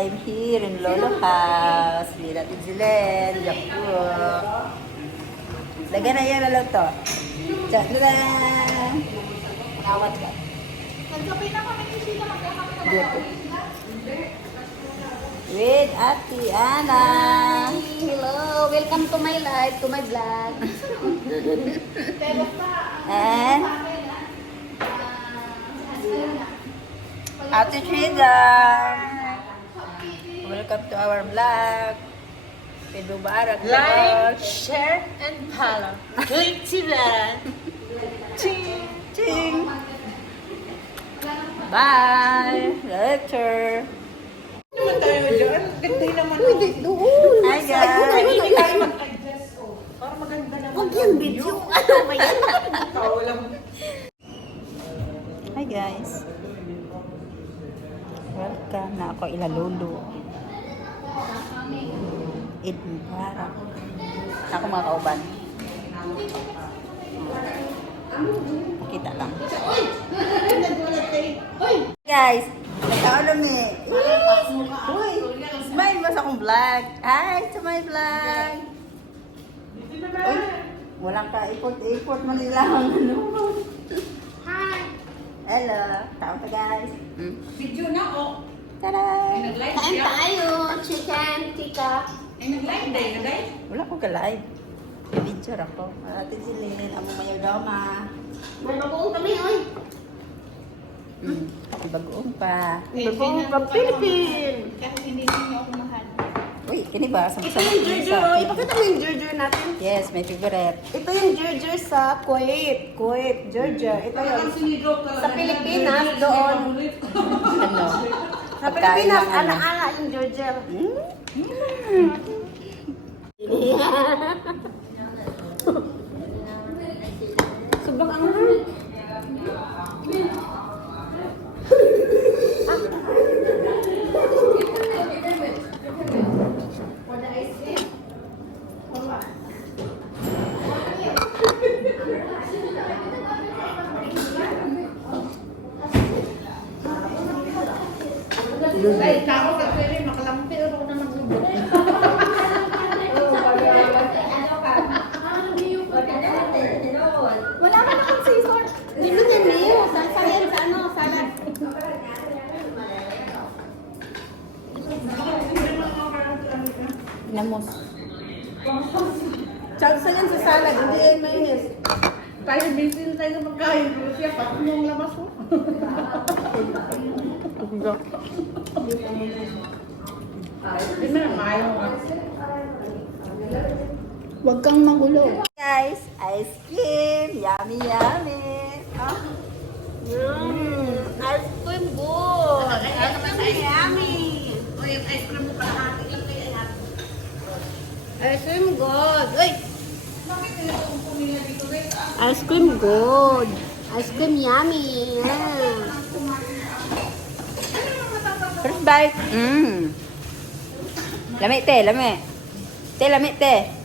I'm here in Lolo House. With Ate Jilen, Japo. Lagyan na yan na to. Tadaan! Awat ka. Nagkapit na kami ni Sheila. Magkakapit na Dito. With Ate Ana. Hello, welcome to my life, to my vlog. And Ate Frida. Welcome to our vlog. Pedro Barak. Like, share, and follow. Click to that. Ching! Ching! Bye! Later! Naman tayo dyan. Ganda naman. Pwede doon. Hi guys! Hindi tayo mag-adjust. Para maganda naman. Huwag yung video. Ano ba yan? Tao lang. Hi guys! Welcome na ako ilalulu. Eid Mubarak. Ako mga kauban. Kita lang. Guys, nagkaalam eh. Uy, smile mo sa akong vlog. Hi, sa my vlog. Uy, walang ka-effort mo nila. Hi. Hello, tao ka guys. Video na o. Tada! Nag-live Kain siya. tayo. Chicken, tika. Ay, nag-live day na day. Wala ko ka-live. Picture ako. Ate Silin, amo mayodoma. May bagoong kami, oy. Bagoong pa. Bagoong from Philippines. Kahit hindi niyo ako mahal. Uy, kini ba? Ito yung Jurjur, oh. Ipakita mo yung Jurjur natin. Yes, my favorite. Ito yung Jurjur sa Kuwait. Kuwait, Jurjur. Ito yun. Sa Pilipinas, doon. Ano? Sa Pagkain Pilipinas, ng ano. ala-ala yung Jurjur. Sobrang anghang. Ay, tao ka pwede makalampi. Pero naman lubot. Wala ka na kang scissor. Dito yan, Leo. Sasayan sa ano, salad. Namos. Salsa yan sa salad, hindi yan mayonnaise. Tayo busy na tayo sa pagkain. Pero siya, paano mong labas mo? Hindi mo na maayaw ka. Huwag kang magulo. Guys, ice cream. Yummy, yummy. Ah. Ice cream good. Ice cream yummy. O yung ice cream mo pala hati lang kayo ay hati. Ice cream good. Uy! Bakit kayo kung pumila dito rin? Ice cream good. Ice cream yummy. First bite. Lami te, lami. Te, lami te.